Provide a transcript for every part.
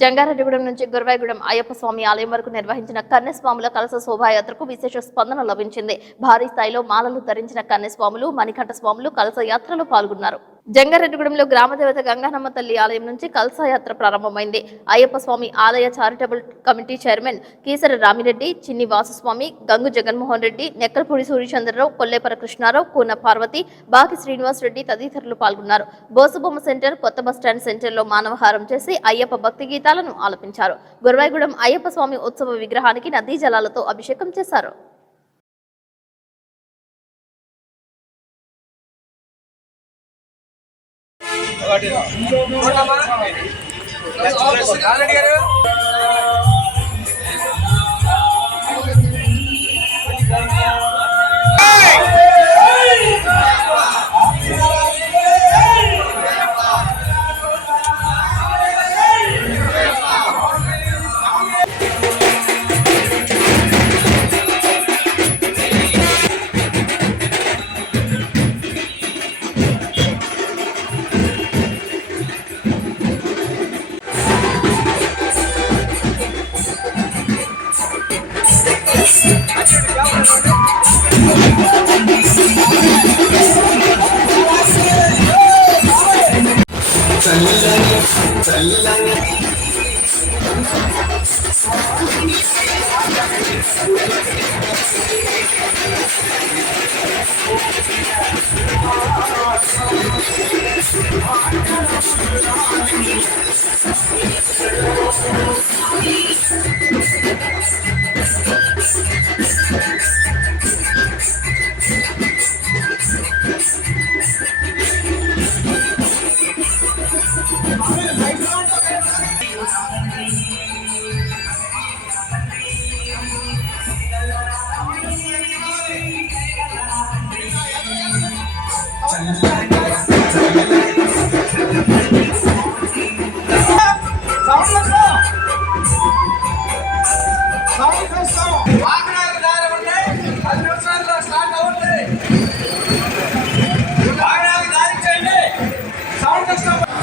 జంగారెడ్డిగూడెం నుంచి గురవాయిగూడెం అయ్యప్ప స్వామి ఆలయం వరకు నిర్వహించిన కన్యస్వాముల కలశ శోభాయాత్రకు విశేష స్పందన లభించింది. భారీ స్థాయిలో మాలలు ధరించిన కన్యస్వాములు, మణికంఠ స్వాములు కలశ యాత్రలో పాల్గొన్నారు. జంగారెడ్డిగూడెంలో గ్రామదేవత గంగానమ్మ తల్లి ఆలయం నుంచి కలశయాత్ర ప్రారంభమైంది. అయ్యప్ప స్వామి ఆలయ charitable committee chairman Keesara Ramireddy, చిన్ని వాసుస్వామి, గంగు జగన్మోహన్ రెడ్డి, నెక్కలపూడి సూర్యచంద్రరావు, కొల్లేపర కృష్ణారావు, కూన పార్వతి, బాకి శ్రీనివాస్ రెడ్డి తదితరులు పాల్గొన్నారు. బోసుబొమ్మ సెంటర్, కొత్త బస్టాండ్ సెంటర్లో మానవహారం చేసి అయ్యప్ప భక్తి గీతాలను ఆలపించారు. గురవాయిగూడెం అయ్యప్ప స్వామి ఉత్సవ విగ్రహానికి నదీ జలాలతో అభిషేకం చేశారు.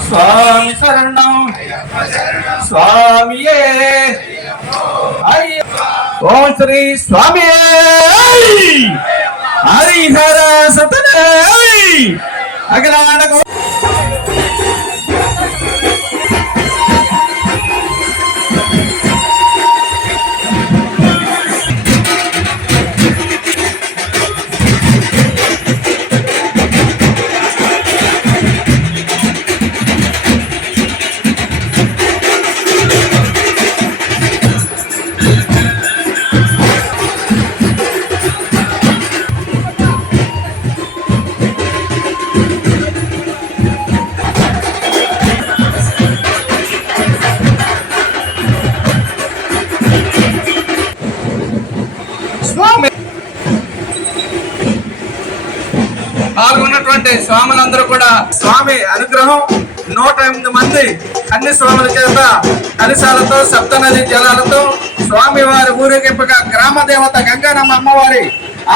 స్వామి శరణం స్వామియే ఓం శ్రీ స్వామి హరిహర సతనే అఖిలాండ పాల్గొన్నటువంటి స్వాములందరూ కూడా స్వామి అనుగ్రహం 108 మంది అన్ని స్వాముల చేత కలిశాలతో సప్తనది జలాలతో స్వామి వారి ఊరేగింపుగా గ్రామ దేవత గంగానమ్మ అమ్మవారి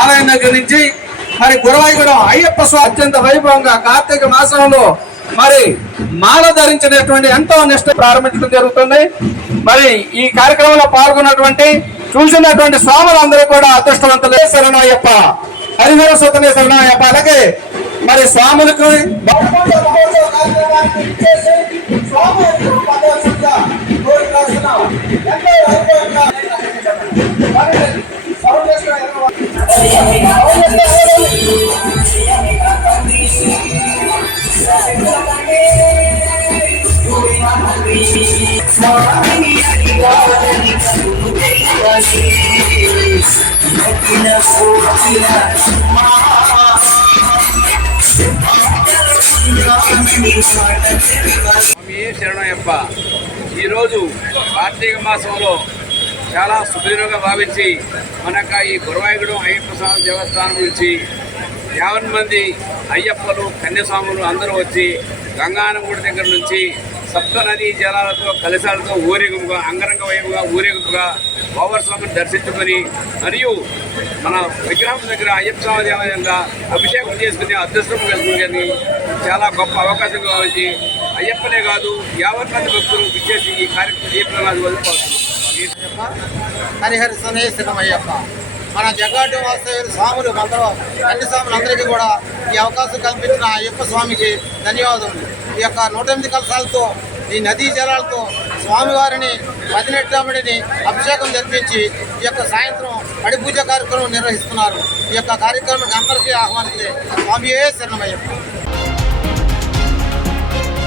ఆలయం దగ్గర నుంచి మరి గురవాయిగూడెం అయ్యప్ప స్వామి అత్యంత వైభవంగా కార్తీక మాసంలో మరి మాల ధరించినటువంటి ఎంతో నిష్ఠ ప్రారంభించడం జరుగుతుంది. మరి ఈ కార్యక్రమంలో పాల్గొన్నటువంటి చూసినటువంటి స్వాములందరూ కూడా అదృష్టవంతులే. శరణయ్యప్ప, హరిహర సుతనే శరణయ్యప్ప. అలాగే మరి స్వాములకు శరణయ్యప్ప. ఈరోజు కార్తీక మాసంలో చాలా సుదీర్ఘంగా భావించి మనక ఈ గురవాయిగూడెం అయ్యప్ప స్వామి దేవస్థానం నుంచి 50 మంది అయ్యప్పలు కన్యస్వాములు అందరూ వచ్చి గంగానమ్మ గుడి దగ్గర నుంచి సప్త నదీ జలాలతో కలశాలతో ఊరేగింపుగా అంగరంగ వైభవంగా ఊరేగింపుగా బాబర్ స్వామిని దర్శించుకొని మరియు మన విగ్రహం దగ్గర అయ్యప్ప స్వామి దేవాలయంగా అభిషేకం చేసుకునే అదృష్టం కలుగుతుంది. చాలా గొప్ప అవకాశం కావచ్చు. అయ్యప్పనే కాదు యావత్ మంది భక్తులు విచ్చేసి ఈ కార్యక్రమం చేపట్టాలని వదులుకోవచ్చు. హరిహరిస్తూనే శరణమయ్యప్ప. మన జగ్గాటి వాస్తవ్యులు స్వాములు అందరూ అన్ని స్వాములందరికీ కూడా ఈ అవకాశం కల్పించిన అయ్యప్ప స్వామికి ధన్యవాదములు. ఈ యొక్క 108 కలశాలతో ఈ నదీ జలాలతో స్వామివారిని 18 అభిషేకం జరిపించి ఈ యొక్క సాయంత్రం అడి పూజ కార్యక్రమం నిర్వహిస్తున్నారు. ఈ యొక్క కార్యక్రమానికి అందరికీ ఆహ్వానించే స్వామియే శరణమయ్యప్ప.